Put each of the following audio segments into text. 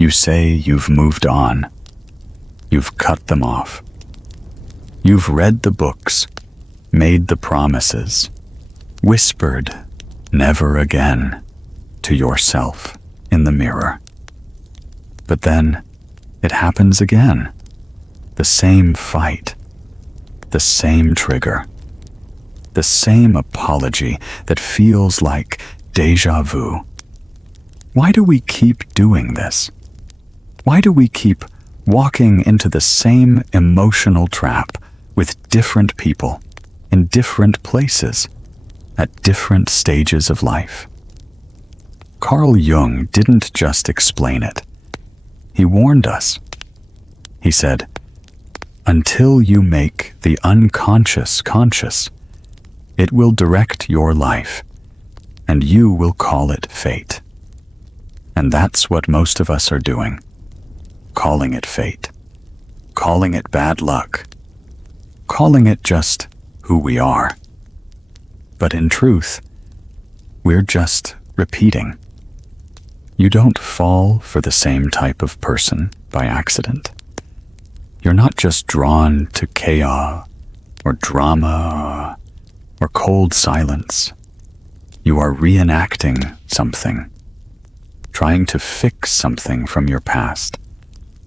You say you've moved on. You've cut them off. You've read the books, made the promises, whispered never again to yourself in the mirror. But then it happens again. The same fight, the same trigger, the same apology that feels like déjà vu. Why do we keep doing this? Why do we keep walking into the same emotional trap with different people in different places at different stages of life? Carl Jung didn't just explain it. He warned us. He said, "Until you make the unconscious conscious, it will direct your life, and you will call it fate." And that's what most of us are doing. Calling it fate. Calling it bad luck. Calling it just who we are. But in truth, we're just repeating. You don't fall for the same type of person by accident. You're not just drawn to chaos or drama or cold silence. You are reenacting something, trying to fix something from your past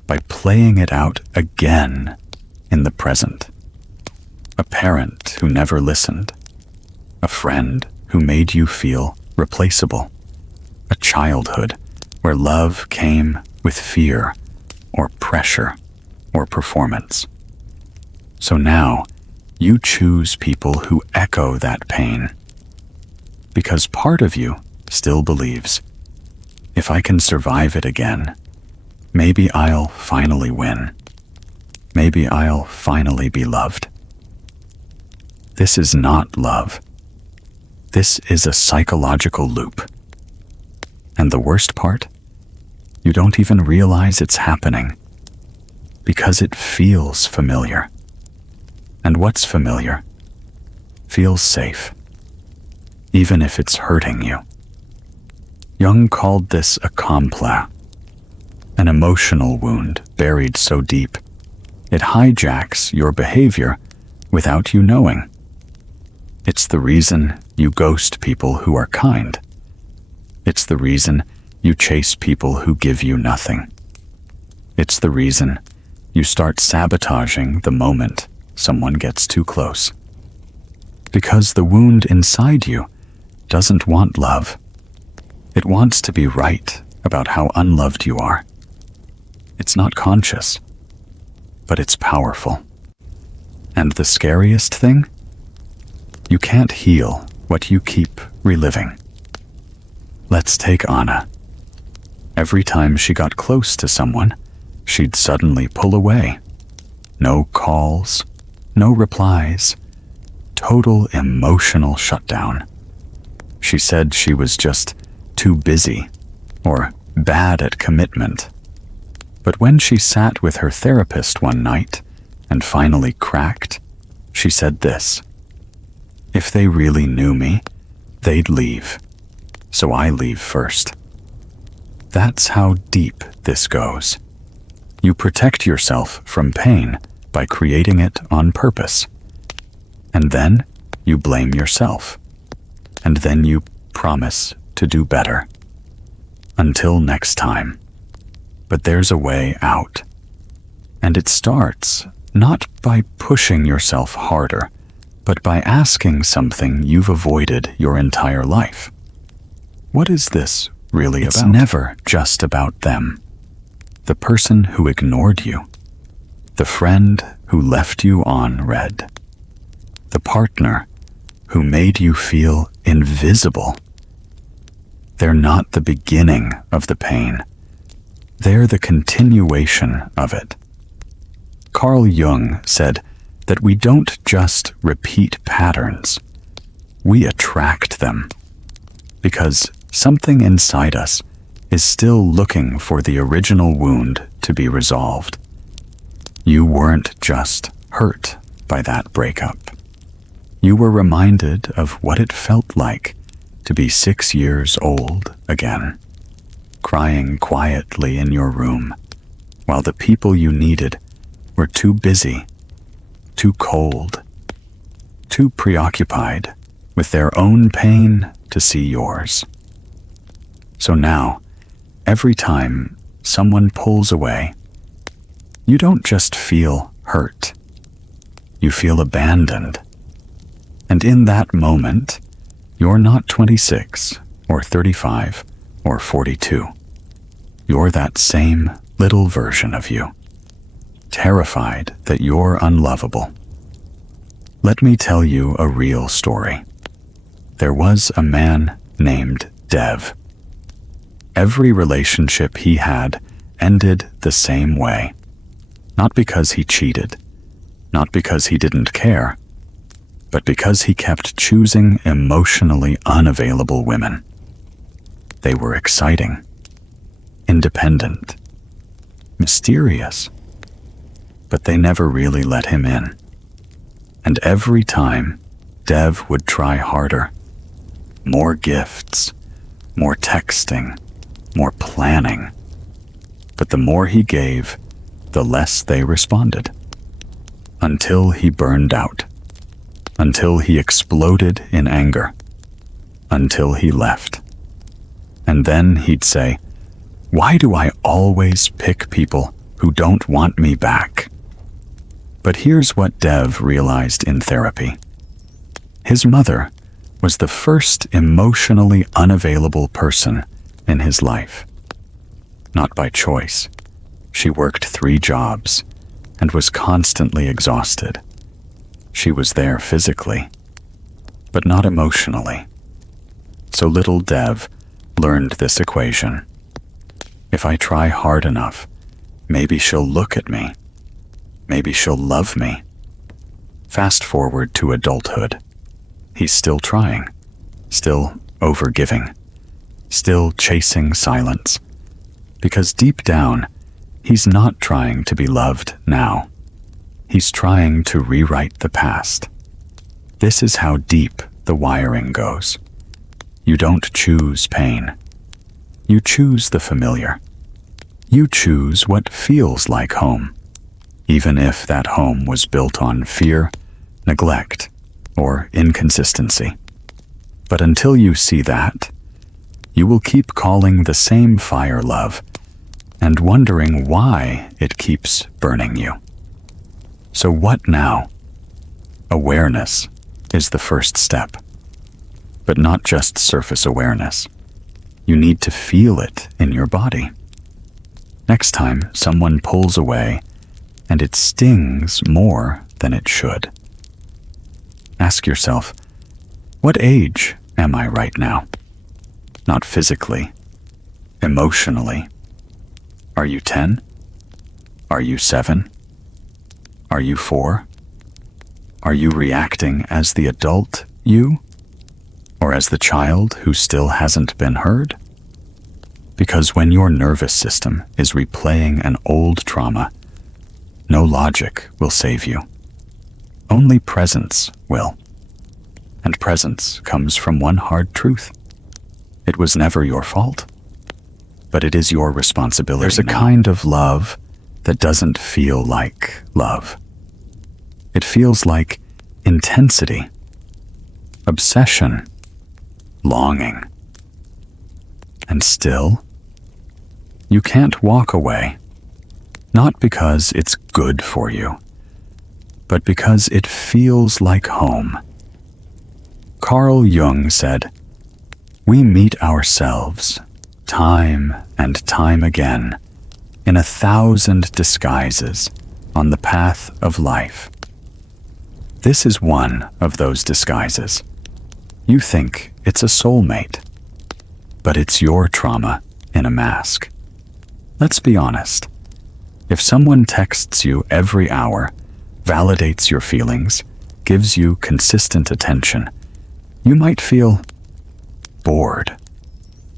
by playing it out again in the present. A parent who never listened, a friend who made you feel replaceable, a childhood where love came with fear or pressure or performance. So now you choose people who echo that pain, because part of you still believes, if I can survive it again, maybe I'll finally win. Maybe I'll finally be loved. This is not love. This is a psychological loop. And the worst part? You don't even realize it's happening because it feels familiar. And what's familiar feels safe, even if it's hurting you. Jung called this a complex, an emotional wound buried so deep, it hijacks your behavior without you knowing. It's the reason you ghost people who are kind. It's the reason you chase people who give you nothing. It's the reason you start sabotaging the moment someone gets too close. Because the wound inside you doesn't want love. It wants to be right about how unloved you are. It's not conscious, but it's powerful. And the scariest thing? You can't heal what you keep reliving. Let's take Anna. Every time she got close to someone, she'd suddenly pull away. No calls, no replies, total emotional shutdown. She said she was just too busy or bad at commitment. But when she sat with her therapist one night and finally cracked, she said this: "If they really knew me, they'd leave. So I leave first." That's how deep this goes. You protect yourself from pain by creating it on purpose. And then you blame yourself. And then you promise to do better. Until next time. But there's a way out. And it starts not by pushing yourself harder, but by asking something you've avoided your entire life. What is this really about? It's never just about them. The person who ignored you. The friend who left you on red. The partner who made you feel invisible. They're not the beginning of the pain. They're the continuation of it. Carl Jung said that we don't just repeat patterns, we attract them, because something inside us is still looking for the original wound to be resolved. You weren't just hurt by that breakup. You were reminded of what it felt like to be 6 years old again. crying quietly in your room, while the people you needed were too busy, too cold, too preoccupied with their own pain to see yours. So now, every time someone pulls away, you don't just feel hurt. You feel abandoned. And in that moment, you're not 26 or 35 or 42. You're that same little version of you, terrified that you're unlovable. Let me tell you a real story. There was a man named Dev. Every relationship he had ended the same way. Not because he cheated, not because he didn't care, but because he kept choosing emotionally unavailable women. They were exciting, independent, mysterious, but they never really let him in. And every time, Dev would try harder. More gifts, more texting, more planning. But the more he gave, the less they responded. Until he burned out. Until he exploded in anger. Until he left. And then he'd say, "Why do I always pick people who don't want me back?" But here's what Dev realized in therapy. His mother was the first emotionally unavailable person in his life. Not by choice. She worked 3 jobs and was constantly exhausted. She was there physically, but not emotionally. So little Dev learned this equation. If I try hard enough, maybe she'll look at me. Maybe she'll love me. Fast forward to adulthood. He's still trying, still overgiving, still chasing silence. Because deep down, he's not trying to be loved now. He's trying to rewrite the past. This is how deep the wiring goes. You don't choose pain. You choose the familiar. You choose what feels like home, even if that home was built on fear, neglect, or inconsistency. But until you see that, you will keep calling the same fire love and wondering why it keeps burning you. So what now? Awareness is the first step. But not just surface awareness. You need to feel it in your body. Next time someone pulls away and it stings more than it should, ask yourself, what age am I right now? Not physically, emotionally. Are you 10? Are you 7? Are you 4? Are you reacting as the adult you? Or as the child who still hasn't been heard? Because when your nervous system is replaying an old trauma, no logic will save you. Only presence will. And presence comes from one hard truth. It was never your fault, but it is your responsibility. There's a kind of love that doesn't feel like love. It feels like intensity, obsession, longing. And still, you can't walk away, not because it's good for you, but because it feels like home. Carl Jung said, "We meet ourselves time and time again in 1,000 disguises on the path of life." This is one of those disguises. You think it's a soulmate, but it's your trauma in a mask. Let's be honest. If someone texts you every hour, validates your feelings, gives you consistent attention, you might feel bored.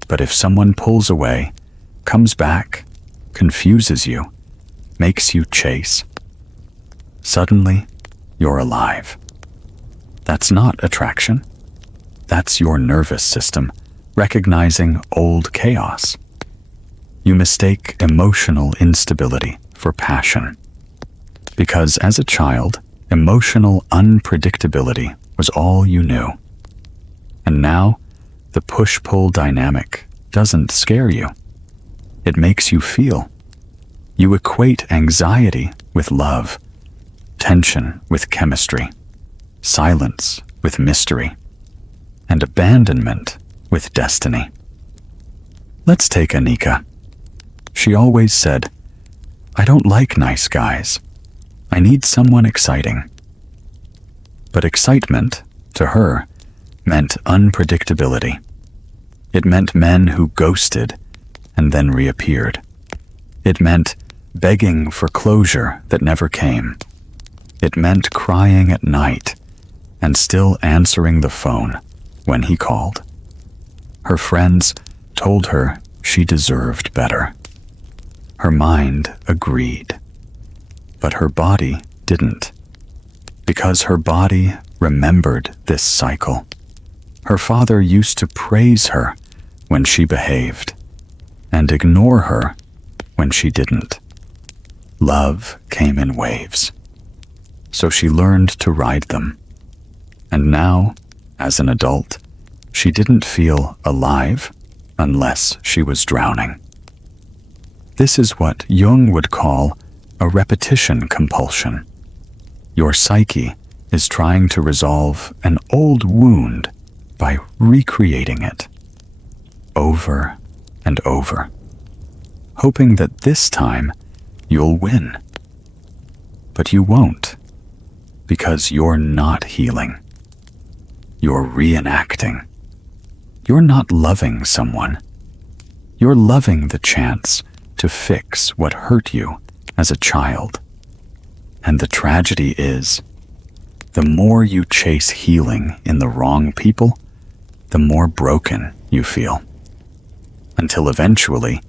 But if someone pulls away, comes back, confuses you, makes you chase, suddenly you're alive. That's not attraction. That's your nervous system recognizing old chaos. You mistake emotional instability for passion. Because as a child, emotional unpredictability was all you knew. And now, the push-pull dynamic doesn't scare you. It makes you feel. You equate anxiety with love, tension with chemistry, silence with mystery, and abandonment with destiny. Let's take Anika. She always said, "I don't like nice guys. I need someone exciting." But excitement, to her, meant unpredictability. It meant men who ghosted and then reappeared. It meant begging for closure that never came. It meant crying at night and still answering the phone when he called. Her friends told her she deserved better. Her mind agreed, but her body didn't, because her body remembered this cycle. Her father used to praise her when she behaved and ignore her when she didn't. Love came in waves, so she learned to ride them. And now, as an adult, she didn't feel alive unless she was drowning. This is what Jung would call a repetition compulsion. Your psyche is trying to resolve an old wound by recreating it over and over, hoping that this time you'll win. But you won't, because you're not healing. You're reenacting. You're not loving someone. You're loving the chance to fix what hurt you as a child. And the tragedy is, the more you chase healing in the wrong people, the more broken you feel. Until eventually,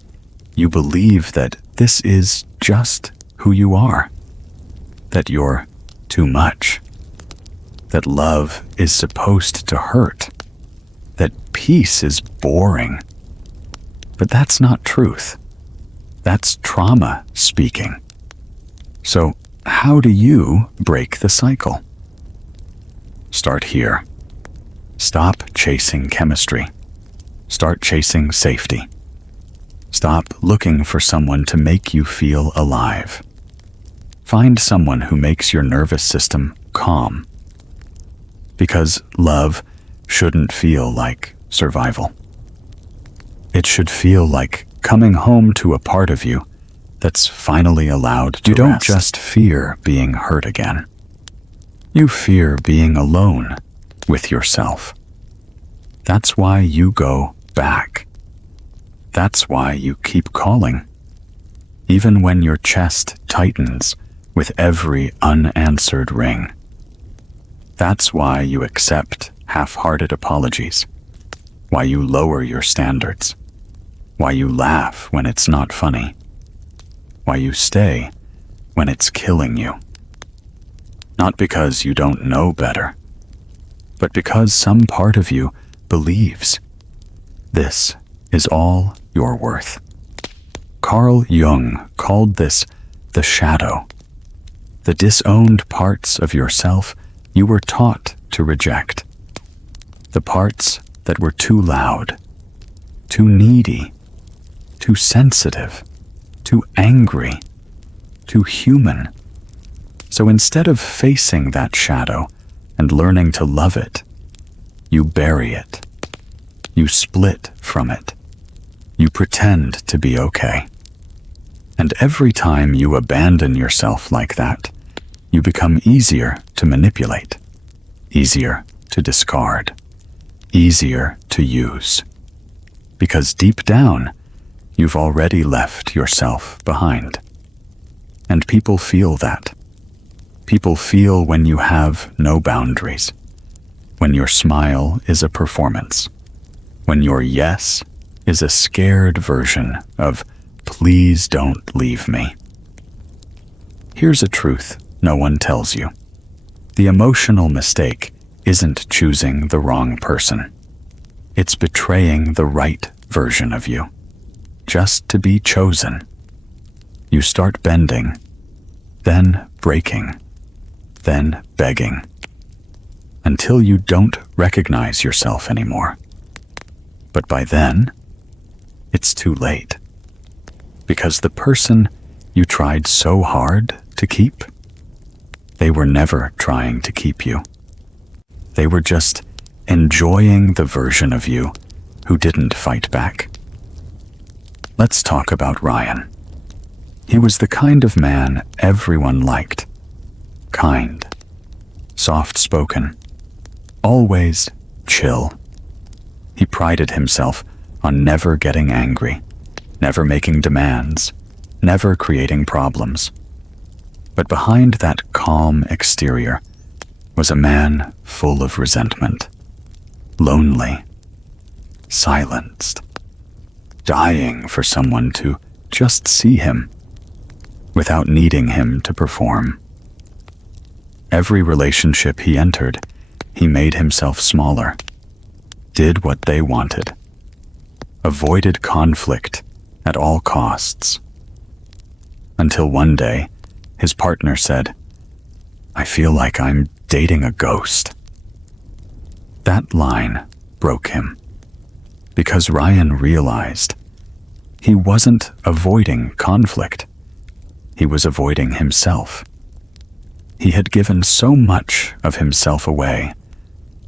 you believe that this is just who you are, that you're too much, that love is supposed to hurt, that peace is boring. But that's not truth. That's trauma speaking. So, how do you break the cycle? Start here. Stop chasing chemistry. Start chasing safety. Stop looking for someone to make you feel alive. Find someone who makes your nervous system calm. Because love shouldn't feel like survival. It should feel like coming home to a part of you that's finally allowed to rest. You don't just fear being hurt again. You fear being alone with yourself. That's why you go back. That's why you keep calling, even when your chest tightens with every unanswered ring. That's why you accept half-hearted apologies, why you lower your standards, why you laugh when it's not funny, why you stay when it's killing you. Not because you don't know better, but because some part of you believes this is all you're worth. Carl Jung called this the shadow, the disowned parts of yourself you were taught to reject, the parts that were too loud, too needy, too sensitive, too angry, too human. So instead of facing that shadow and learning to love it, you bury it. You split from it. You pretend to be okay. And every time you abandon yourself like that, you become easier to manipulate, easier to discard, easier to use. Because deep down, you've already left yourself behind. And people feel that. People feel when you have no boundaries, when your smile is a performance, when your yes is a scared version of "please don't leave me." Here's a truth no one tells you. The emotional mistake isn't choosing the wrong person. It's betraying the right version of you. just to be chosen. You start bending, then breaking, then begging, until you don't recognize yourself anymore. But by then, it's too late. Because the person you tried so hard to keep, they were never trying to keep you. They were just enjoying the version of you who didn't fight back. Let's talk about Ryan. He was the kind of man everyone liked. Kind, soft-spoken, always chill. He prided himself on never getting angry, never making demands, never creating problems. But behind that calm exterior was a man full of resentment, lonely, silenced, dying for someone to just see him without needing him to perform. Every relationship he entered, he made himself smaller, did what they wanted, avoided conflict at all costs. Until one day, his partner said, "I feel like I'm dating a ghost." That line broke him, because Ryan realized he wasn't avoiding conflict. He was avoiding himself. He had given so much of himself away,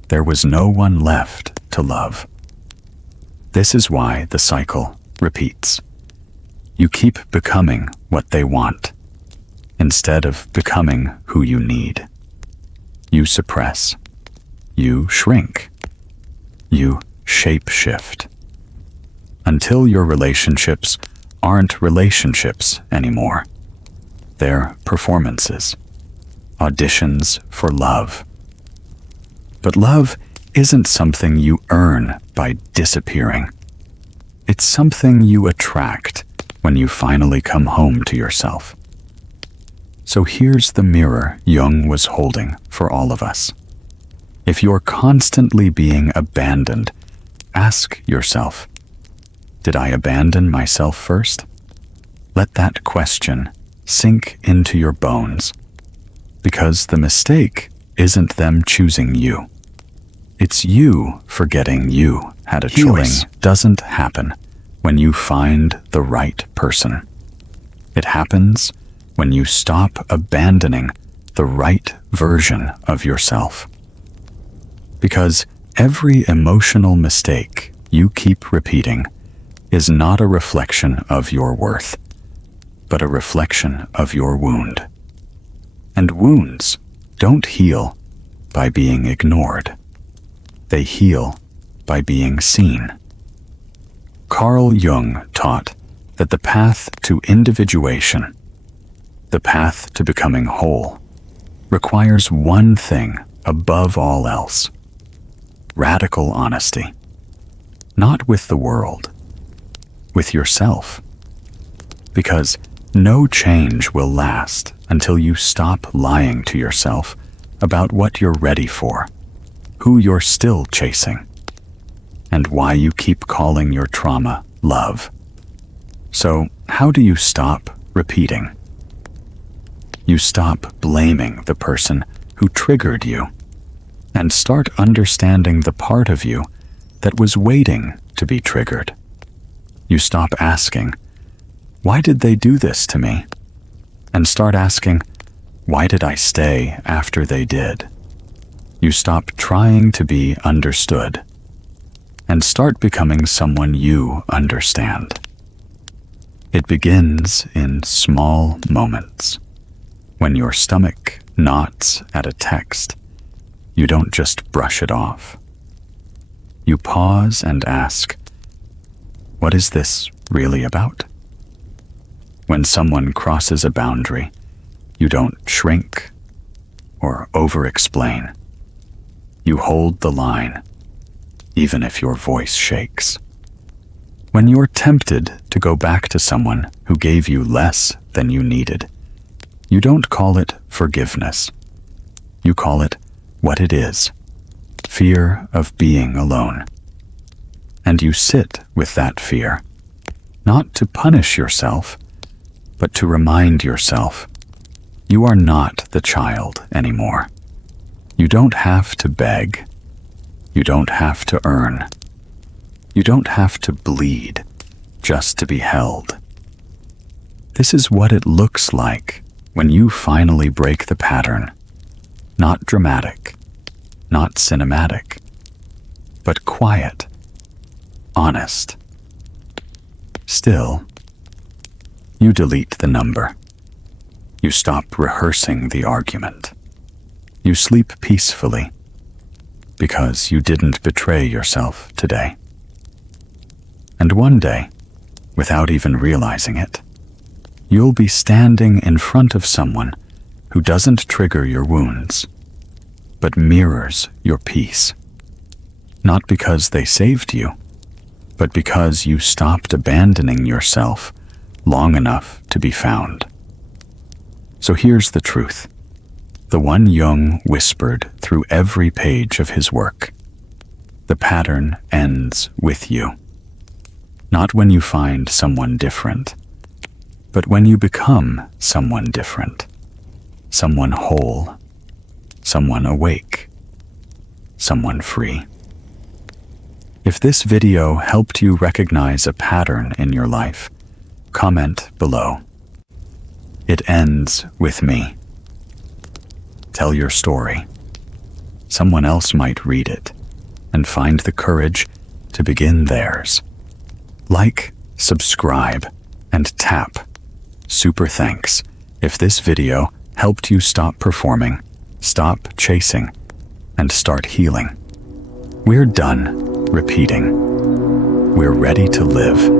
there was no one left to love. This is why the cycle repeats. You keep becoming what they want, instead of becoming who you need. You suppress. You shrink. You shape-shift. Until your relationships aren't relationships anymore. They're performances, auditions for love. But love isn't something you earn by disappearing. It's something you attract when you finally come home to yourself. So here's the mirror Jung was holding for all of us. If you're constantly being abandoned, ask yourself, did I abandon myself first? Let that question sink into your bones, because the mistake isn't them choosing you. It's you forgetting you had a choice. Healing doesn't happen when you find the right person. It happens when you stop abandoning the right version of yourself. Because every emotional mistake you keep repeating is not a reflection of your worth, but a reflection of your wound. And wounds don't heal by being ignored. They heal by being seen. Carl Jung taught that the path to individuation, the path to becoming whole, requires one thing above all else: radical honesty. Not with the world, with yourself. Because no change will last until you stop lying to yourself about what you're ready for, who you're still chasing, and why you keep calling your trauma love. So, how do you stop repeating? You stop blaming the person who triggered you and start understanding the part of you that was waiting to be triggered. You stop asking, why did they do this to me? And start asking, why did I stay after they did? You stop trying to be understood and start becoming someone you understand. It begins in small moments. When your stomach knots at a text, you don't just brush it off. You pause and ask, what is this really about? When someone crosses a boundary, you don't shrink or over-explain. You hold the line, even if your voice shakes. When you're tempted to go back to someone who gave you less than you needed, you don't call it forgiveness. You call it what it is: fear of being alone. And you sit with that fear, not to punish yourself, but to remind yourself you are not the child anymore. You don't have to beg. You don't have to earn. You don't have to bleed just to be held. This is what it looks like when you finally break the pattern. Not dramatic, not cinematic, but quiet, honest. Still, you delete the number. You stop rehearsing the argument. You sleep peacefully because you didn't betray yourself today. And one day, without even realizing it, you'll be standing in front of someone who doesn't trigger your wounds, but mirrors your peace. Not because they saved you, but because you stopped abandoning yourself long enough to be found. So here's the truth, the one Jung whispered through every page of his work. The pattern ends with you. Not when you find someone different, but when you become someone different, someone whole, someone awake, someone free. If this video helped you recognize a pattern in your life, comment below. It ends with me. Tell your story. Someone else might read it and find the courage to begin theirs. Like, subscribe, and tap. Super thanks if this video helped you stop performing, stop chasing, and start healing. We're done repeating. We're ready to live.